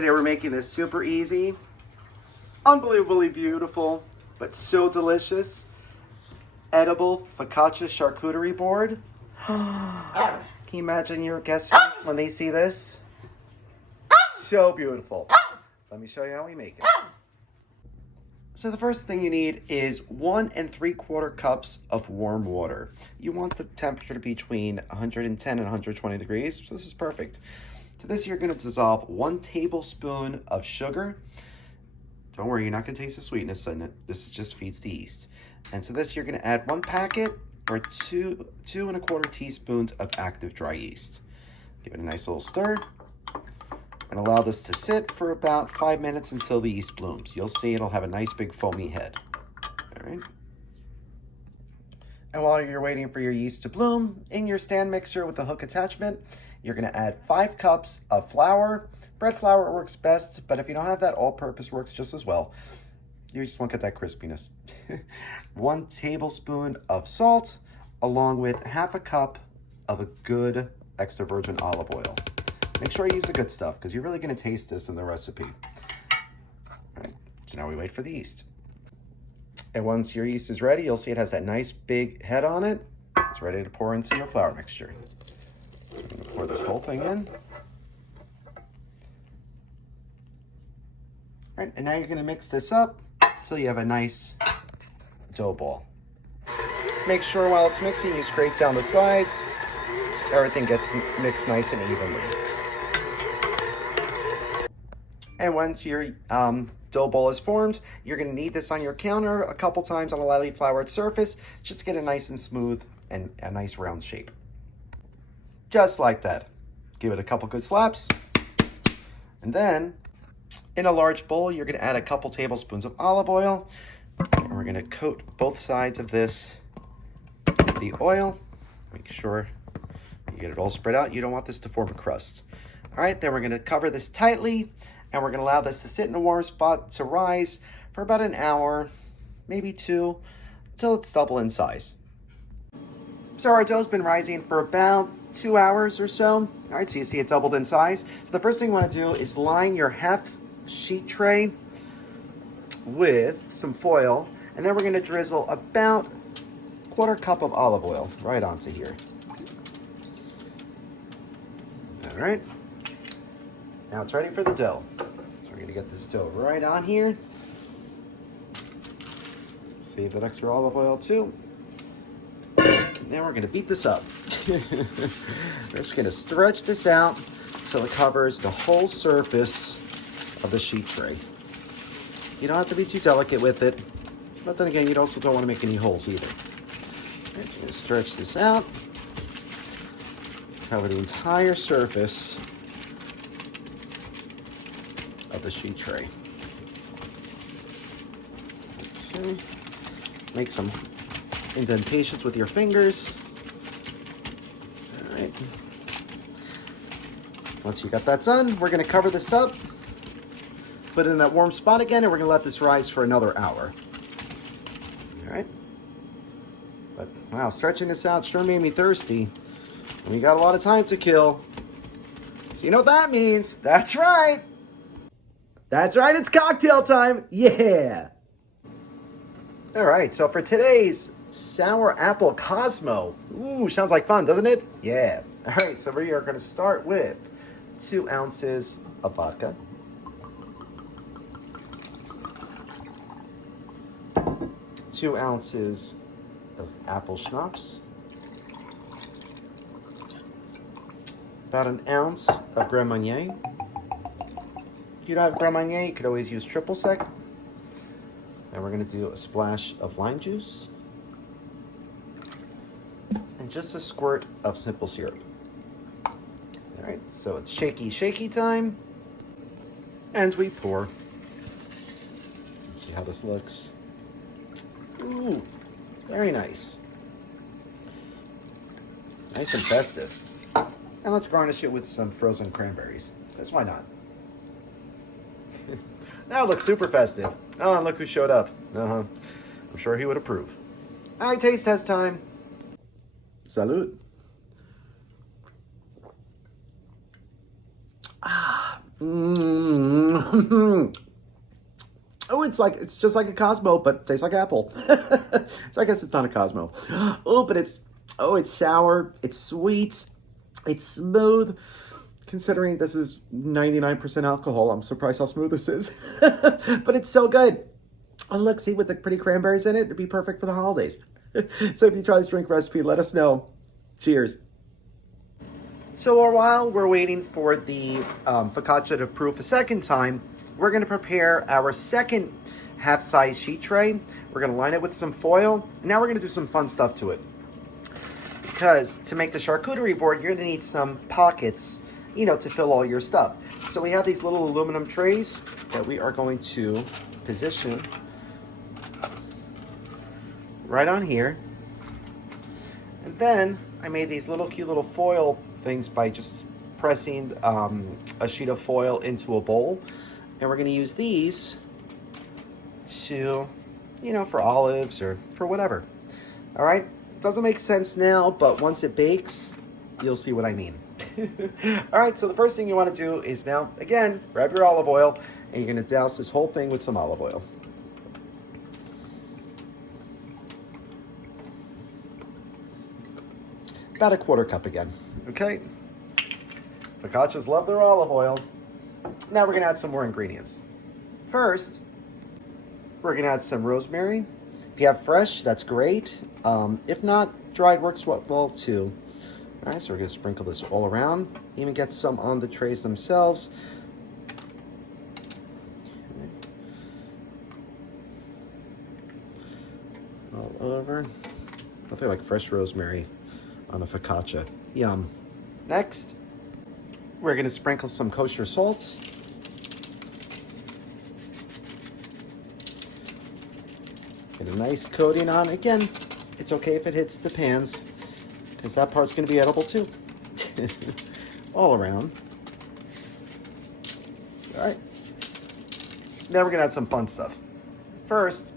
Today we're making this super easy, unbelievably beautiful, but so delicious, edible focaccia charcuterie board. Can you imagine your guests' face when they see this? So beautiful. Let me show you how we make it. So the first thing you need is 1 3/4 cups of warm water. You want the temperature to be between 110 and 120 degrees, so this is perfect. To this, you're going to dissolve 1 tablespoon of sugar. Don't worry, you're not going to taste the sweetness in it. This just feeds the yeast. And to this, you're going to add 1 packet or 2 1/4 teaspoons of active dry yeast. Give it a nice little stir. And allow this to sit for about 5 minutes until the yeast blooms. You'll see it'll have a nice big foamy head. All right. And while you're waiting for your yeast to bloom, in your stand mixer with the hook attachment, you're gonna add 5 cups of flour. Bread flour works best, but if you don't have that, all-purpose works just as well. You just won't get that crispiness. 1 tablespoon of salt, along with 1/2 cup of a good extra virgin olive oil. Make sure you use the good stuff because you're really going to taste this in the recipe. All right, so now we wait for the yeast. And once your yeast is ready, you'll see it has that nice big head on it. It's ready to pour into your flour mixture. So I'm going to pour this whole thing in. All right, and now you're going to mix this up so you have a nice dough ball. Make sure while it's mixing, you scrape down the sides so everything gets mixed nice and evenly. And once your dough ball is formed, you're going to knead this on your counter a couple times on a lightly floured surface just to get it nice and smooth and a nice round shape. Just like that. Give it a couple good slaps. And then, in a large bowl, you're going to add a couple tablespoons of olive oil. And we're going to coat both sides of this with the oil. Make sure you get it all spread out. You don't want this to form a crust. All right, then we're going to cover this tightly. And we're going to allow this to sit in a warm spot to rise for about an hour, maybe 2, until it's double in size. So our dough's been rising for about 2 hours or so. All right, so you see it doubled in size. So the first thing you want to do is line your half sheet tray with some foil. And then we're going to drizzle about 1/4 cup of olive oil right onto here. All right. Now it's ready for the dough. So we're gonna get this dough right on here. Save that extra olive oil too. Now we're gonna beat this up. We're just gonna stretch this out so it covers the whole surface of the sheet tray. You don't have to be too delicate with it, but then again, you also don't want to make any holes either. All right, so we're gonna stretch this out. Cover the entire surface of the sheet tray. Okay. Make some indentations with your fingers. All right. Once you got that done, we're going to cover this up, put it in that warm spot again, and we're going to let this rise for another hour. All right. But wow, stretching this out sure made me thirsty. And we got a lot of time to kill. So you know what that means? That's right. That's right, it's cocktail time, yeah! All right, so for today's Sour Apple Cosmo, ooh, sounds like fun, doesn't it? Yeah. All right, so we are gonna start with 2 ounces of vodka, 2 ounces of apple schnapps, about 1 ounce of Grand Marnier. If you don't have Grand Marnier, you could always use triple sec. And we're going to do a splash of lime juice and just a squirt of simple syrup. All right, so it's shaky time. And we pour. Let's see how this looks. Ooh, very nice. Nice and festive. And let's garnish it with some frozen cranberries, because why not? Now it looks super festive. Oh, and look who showed up. I'm sure he would approve. All right, taste test time. Salud. Ah. Oh, it's just like a Cosmo, but tastes like apple. So I guess it's not a Cosmo. Oh, but it's sour, it's sweet, it's smooth. Considering this is 99% alcohol, I'm surprised how smooth this is. But it's so good. Oh, look, see, with the pretty cranberries in it, it'd be perfect for the holidays. So if you try this drink recipe, let us know. Cheers. So while we're waiting for the focaccia to proof a second time, we're going to prepare our second half-size sheet tray. We're going to line it with some foil. And now we're going to do some fun stuff to it. Because to make the charcuterie board, you're going to need some pockets, you know, to fill all your stuff. So we have these little aluminum trays that we are going to position right on here. And then I made these cute little foil things by just pressing a sheet of foil into a bowl. And we're gonna use these to, you know, for olives or for whatever. All right, it doesn't make sense now, but once it bakes, you'll see what I mean. All right, so the first thing you wanna do is now, again, grab your olive oil and you're gonna douse this whole thing with some olive oil. About a 1/4 cup again, okay? Focaccias love their olive oil. Now we're gonna add some more ingredients. First, we're gonna add some rosemary. If you have fresh, that's great. If not, dried works well too. All right, so we're gonna sprinkle this all around. Even get some on the trays themselves. All over. Nothing like fresh rosemary on a focaccia. Yum. Next, we're gonna sprinkle some kosher salt. Get a nice coating on. Again, it's okay if it hits the pans, because that part's gonna be edible too. All around. All right. Now we're gonna add some fun stuff. First,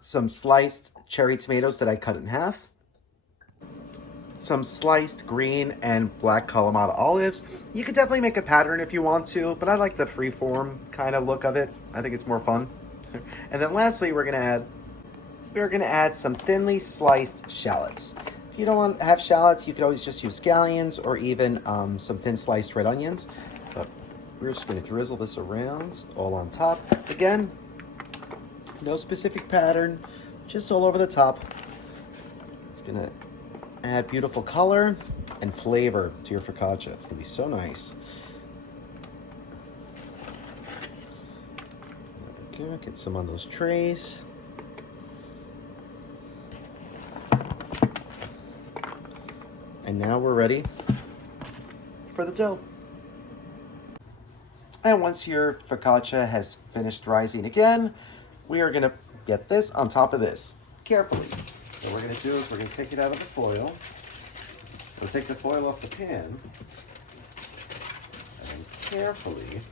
some sliced cherry tomatoes that I cut in half. Some sliced green and black Kalamata olives. You could definitely make a pattern if you want to, but I like the freeform kind of look of it. I think it's more fun. And then lastly, we're gonna add some thinly sliced shallots. If you don't want to have shallots, you could always just use scallions or even some thin sliced red onions. But we're just gonna drizzle this around, all on top. Again, no specific pattern, just all over the top. It's gonna add beautiful color and flavor to your focaccia. It's gonna be so nice. There we go. Get some on those trays. And now we're ready for the dough. And once your focaccia has finished rising again, we are gonna get this on top of this carefully. What we're going to do is we're going to take it out of the foil. We'll take the foil off the pan and carefully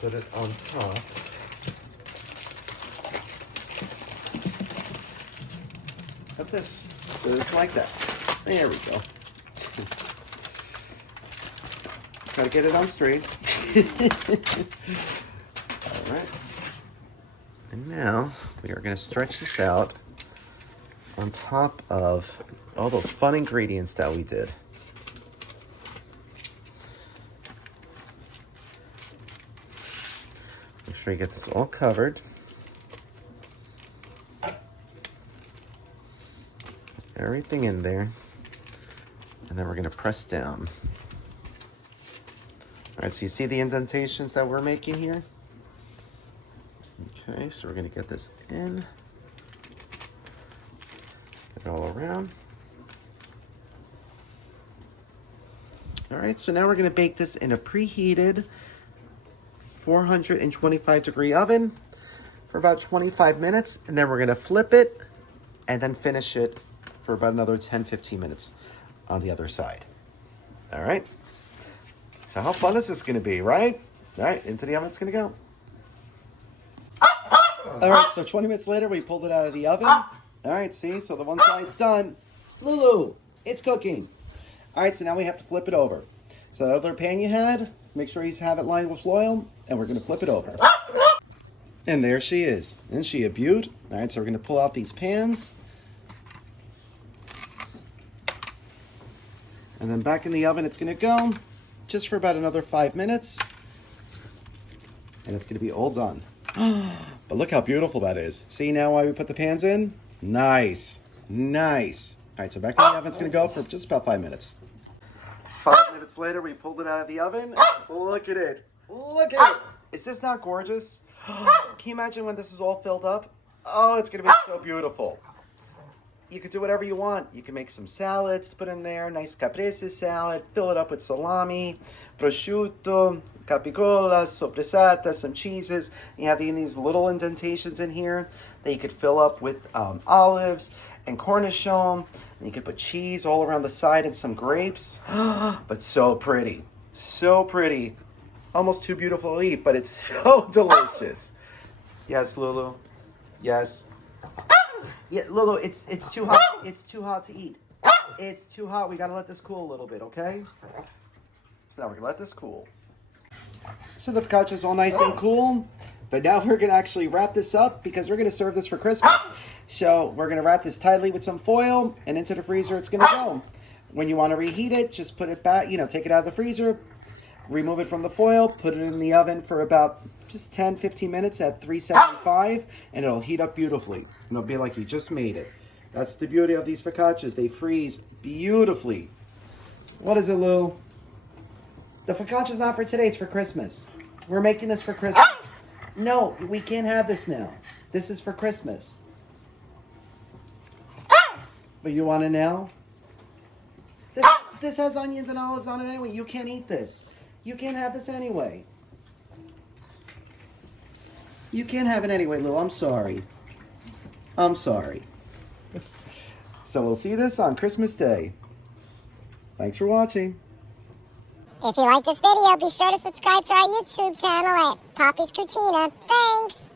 put it on top of this. Just like that. There we go. Try to get it on straight. All right. And now we are going to stretch this out on top of all those fun ingredients that we did. Make sure you get this all covered. Everything in there. And then we're going to press down. All right, so you see the indentations that we're making here? Okay, so we're gonna get this in, get it all around. All right, so now we're gonna bake this in a preheated 425-degree oven for about 25 minutes, and then we're gonna flip it and then finish it for about another 10-15 minutes on the other side. All right, so how fun is this gonna be, right? All right, into the oven it's gonna go. All right, so 20 minutes later, we pulled it out of the oven. All right, see, so the one side's done. Lulu, it's cooking. All right, so now we have to flip it over. So that other pan you had, make sure you have it lined with foil, and we're gonna flip it over. And there she is. Isn't she a beaut? All right, so we're gonna pull out these pans. And then back in the oven it's gonna go just for about another 5 minutes. And it's gonna be all done. But look how beautiful that is. See now why we put the pans in? Nice, nice. All right, so back in the oven it's gonna go for just about 5 minutes. 5 minutes later, we pulled it out of the oven. Look at it, look at it. Is this not gorgeous? Can you imagine when this is all filled up? Oh, it's gonna be so beautiful. You could do whatever you want. You can make some salads to put in there, nice caprese salad, fill it up with salami, prosciutto, capicola, soppressata, some cheeses. You have these little indentations in here that you could fill up with olives and cornichon. And you could put cheese all around the side and some grapes. But so pretty, so pretty. Almost too beautiful to eat, but it's so delicious. Yes, Lulu. Yes. Yeah, Lulu, it's too hot. It's too hot to eat. It's too hot. We gotta let this cool a little bit, okay? So now we're gonna let this cool. So the focaccia is all nice and cool, but now we're gonna actually wrap this up because we're gonna serve this for Christmas. So we're gonna wrap this tightly with some foil, and into the freezer it's gonna go. When you want to reheat it, just put it back. Take it out of the freezer, remove it from the foil, put it in the oven for about just 10-15 minutes at 375, and it'll heat up beautifully. And it'll be like you just made it. That's the beauty of these focaccias. They freeze beautifully. What is it, Lou? The focaccia's not for today, it's for Christmas. We're making this for Christmas. No, we can't have this now. This is for Christmas. But you want it now? This has onions and olives on it anyway. You can't eat this. You can't have this anyway. You can't have it anyway, Lou. I'm sorry. I'm sorry. So we'll see this on Christmas Day. Thanks for watching. If you like this video, be sure to subscribe to our YouTube channel at Poppy's Cucina. Thanks!